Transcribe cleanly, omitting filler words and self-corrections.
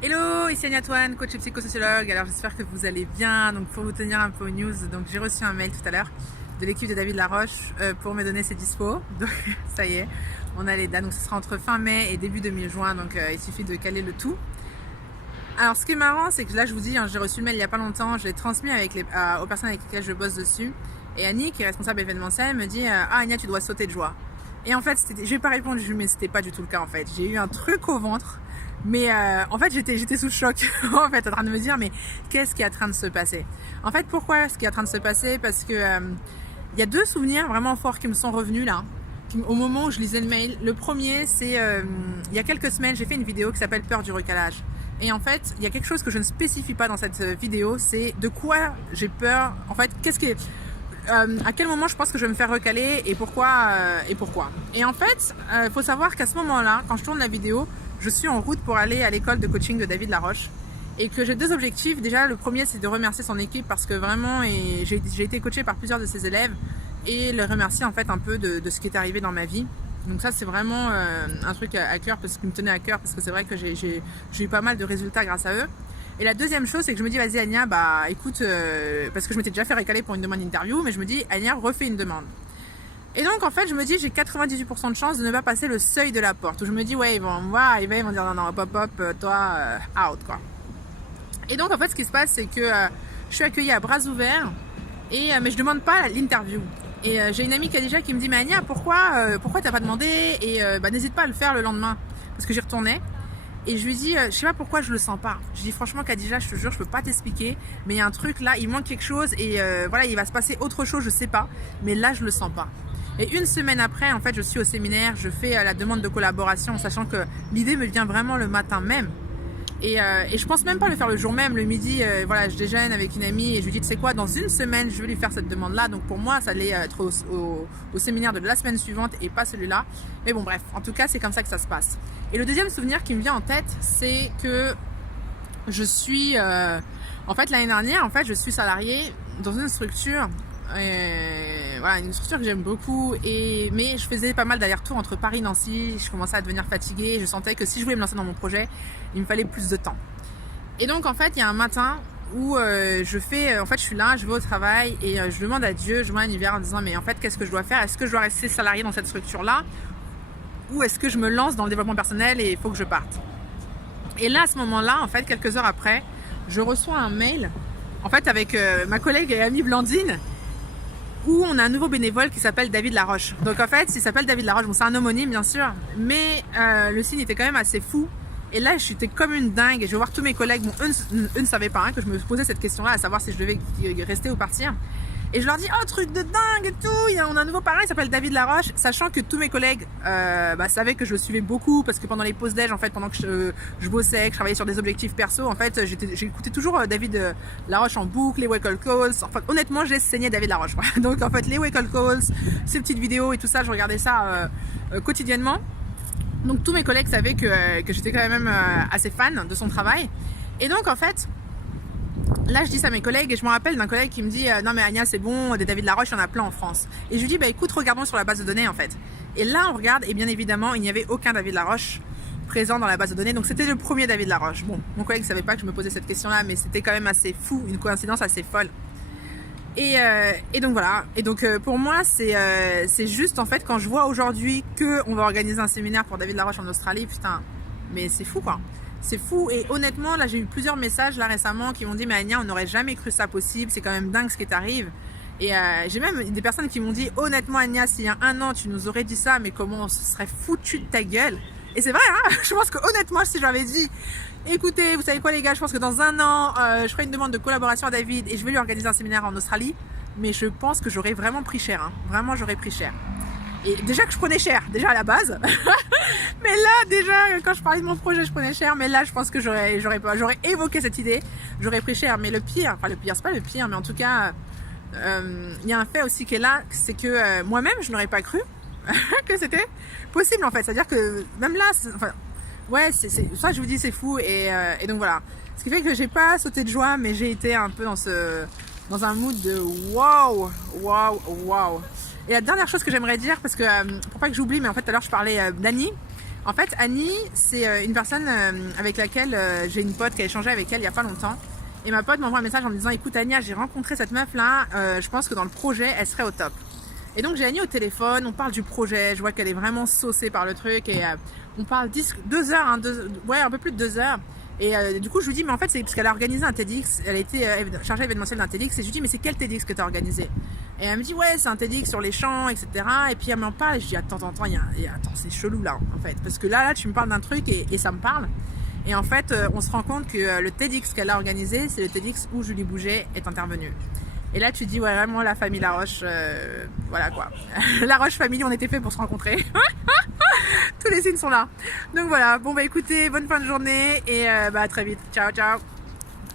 Hello, ici Agnatoine, coach et psychosociologue. Alors j'espère que vous allez bien. Donc pour vous tenir un peu aux news, donc j'ai reçu un mail tout à l'heure de l'équipe de David Laroche pour me donner ses dispos. Donc ça y est, on a les dates. Donc ce sera entre fin mai et début 2020. Donc il suffit de caler le tout. Alors ce qui est marrant, c'est que là je vous dis, j'ai reçu le mail il y a pas longtemps. Je l'ai transmis aux personnes avec lesquelles je bosse dessus. Et Annie, qui est responsable événementiel, me dit ah Anya, tu dois sauter de joie. Et en fait, je n'ai pas répondu, mais c'était pas du tout le cas en fait. J'ai eu un truc au ventre. Mais en fait, j'étais sous le choc, en fait, en train de me dire, mais qu'est-ce qui est en train de se passer? En fait, pourquoi ce qui est en train de se passer? Parce que y a deux souvenirs vraiment forts qui me sont revenus là, au moment où je lisais le mail. Le premier, c'est il y a quelques semaines, j'ai fait une vidéo qui s'appelle Peur du recalage. Et en fait, il y a quelque chose que je ne spécifie pas dans cette vidéo, c'est de quoi j'ai peur. En fait, à quel moment je pense que je vais me faire recaler et pourquoi. Et en fait, faut savoir qu'à ce moment-là, quand je tourne la vidéo, je suis en route pour aller à l'école de coaching de David Laroche et que j'ai deux objectifs. Déjà, le premier, c'est de remercier son équipe parce que vraiment, j'ai été coachée par plusieurs de ses élèves et le remercier en fait un peu de ce qui est arrivé dans ma vie. Donc ça, c'est vraiment un truc à cœur, parce qu'il me tenait à cœur, parce que c'est vrai que j'ai eu pas mal de résultats grâce à eux. Et la deuxième chose, c'est que je me dis, vas-y Anya, bah écoute, parce que je m'étais déjà fait récaler pour une demande d'interview, mais je me dis, Anya, refais une demande. Et donc en fait je me dis j'ai 98% de chance de ne pas passer le seuil de la porte, où je me dis ouais ils vont me voir, ils vont dire non hop toi out quoi. Et donc en fait ce qui se passe c'est que je suis accueillie à bras ouverts mais je demande pas l'interview. Et j'ai une amie Khadija qui me dit mais Anya pourquoi t'as pas demandé, et n'hésite pas à le faire le lendemain, parce que j'y retournais. Et je lui dis, je sais pas pourquoi je le sens pas. Je dis franchement Khadija, je te jure, je peux pas t'expliquer, mais il y a un truc là, il manque quelque chose et voilà, il va se passer autre chose, je sais pas, mais là je le sens pas. Et une semaine après, en fait, je suis au séminaire, je fais la demande de collaboration, sachant que l'idée me vient vraiment le matin même. Et je pense même pas le faire le jour même, le midi, voilà, je déjeune avec une amie et je lui dis, tu sais quoi, dans une semaine, je vais lui faire cette demande-là. Donc pour moi, ça allait être au séminaire de la semaine suivante et pas celui-là. Mais bon, bref, en tout cas, c'est comme ça que ça se passe. Et le deuxième souvenir qui me vient en tête, c'est que je suis, en fait, l'année dernière, en fait, je suis salariée dans une structure. Voilà, une structure que j'aime beaucoup, mais je faisais pas mal d'allers-retours entre Paris et Nancy. Je commençais à devenir fatiguée, je sentais que si je voulais me lancer dans mon projet, il me fallait plus de temps. Et donc en fait il y a un matin où je suis là, je vais au travail et je demande à Dieu, je demande à l'univers en disant mais en fait qu'est-ce que je dois faire? Est-ce que je dois rester salariée dans cette structure là, ou est-ce que je me lance dans le développement personnel et il faut que je parte? Et là à ce moment là, en fait quelques heures après, je reçois un mail en fait avec ma collègue et amie Blandine, où on a un nouveau bénévole qui s'appelle David Laroche. Donc en fait, il s'appelle David Laroche, bon c'est un homonyme bien sûr, mais le signe était quand même assez fou. Et là, j'étais comme une dingue, et je vais voir tous mes collègues, bon, eux ne savaient pas que je me posais cette question-là, à savoir si je devais rester ou partir. Et je leur dis, oh truc de dingue et tout, on a un nouveau parrain, il s'appelle David Laroche, sachant que tous mes collègues savaient que je le suivais beaucoup, parce que pendant les pauses déj, en fait, pendant que je bossais, que je travaillais sur des objectifs perso, en fait, j'écoutais toujours David Laroche en boucle, les wake up calls. Enfin, honnêtement, j'ai saigné David Laroche. Donc en fait, les wake up calls, ces petites vidéos et tout ça, je regardais ça quotidiennement. Donc tous mes collègues savaient que j'étais quand même assez fan de son travail. Et donc en fait, là je dis ça à mes collègues, et je me rappelle d'un collègue qui me dit non mais Anya c'est bon, des David Laroche il y en a plein en France. Et je lui dis bah écoute, regardons sur la base de données en fait. Et là on regarde, et bien évidemment il n'y avait aucun David Laroche présent dans la base de données. Donc c'était le premier David Laroche. Bon, mon collègue savait pas que je me posais cette question là, mais c'était quand même assez fou, une coïncidence assez folle. Et donc voilà. Et donc pour moi c'est juste en fait quand je vois aujourd'hui qu'on va organiser un séminaire pour David Laroche en Australie, putain, mais c'est fou quoi. C'est fou. Et honnêtement là j'ai eu plusieurs messages là récemment qui m'ont dit mais Anya on n'aurait jamais cru ça possible, c'est quand même dingue ce qui t'arrive. Et j'ai même des personnes qui m'ont dit honnêtement Anya, s'il y a un an tu nous aurais dit ça, mais comment on se serait foutu de ta gueule. Et c'est vrai hein, je pense que honnêtement si j'avais dit écoutez, vous savez quoi les gars, je pense que dans un an, je ferai une demande de collaboration à David et je vais lui organiser un séminaire en Australie. Mais je pense que j'aurais vraiment pris cher. Hein. Vraiment, j'aurais pris cher. Et déjà que je prenais cher, déjà à la base. Mais là, déjà, quand je parlais de mon projet, je prenais cher. Mais là, je pense que j'aurais évoqué cette idée. J'aurais pris cher. Mais le pire, c'est pas le pire, mais en tout cas, il y a un fait aussi qui est là, c'est que moi-même, je n'aurais pas cru que c'était possible en fait. C'est-à-dire que même là, ouais, ça je vous dis c'est fou, et donc voilà. Ce qui fait que j'ai pas sauté de joie, mais j'ai été un peu dans un mood de waouh. Et la dernière chose que j'aimerais dire, parce que pour pas que j'oublie, mais en fait tout à l'heure je parlais d'Annie. En fait, Annie, c'est une personne avec laquelle j'ai une pote qui a échangé avec elle il y a pas longtemps. Et ma pote m'envoie un message en me disant, écoute Ania, j'ai rencontré cette meuf là, je pense que dans le projet, elle serait au top. Et donc j'ai Annie au téléphone, on parle du projet, je vois qu'elle est vraiment saucée par le truc et on parle 2 heures, hein, ouais un peu plus de 2 heures. Et du coup je lui dis mais en fait c'est parce qu'elle a organisé un TEDx, elle a été chargée événementielle d'un TEDx et je lui dis mais c'est quel TEDx que tu as organisé? Et elle me dit ouais c'est un TEDx sur les champs etc. Et puis elle m'en parle et je dis attends attends c'est chelou là en fait parce que là tu me parles d'un truc et ça me parle. Et en fait on se rend compte que le TEDx qu'elle a organisé c'est le TEDx où Julie Bouget est intervenue. Et là, tu dis, ouais, vraiment, la famille Laroche, voilà quoi. Laroche famille, on était fait pour se rencontrer. Tous les signes sont là. Donc voilà, bon bah écoutez, bonne fin de journée et à très vite. Ciao, ciao.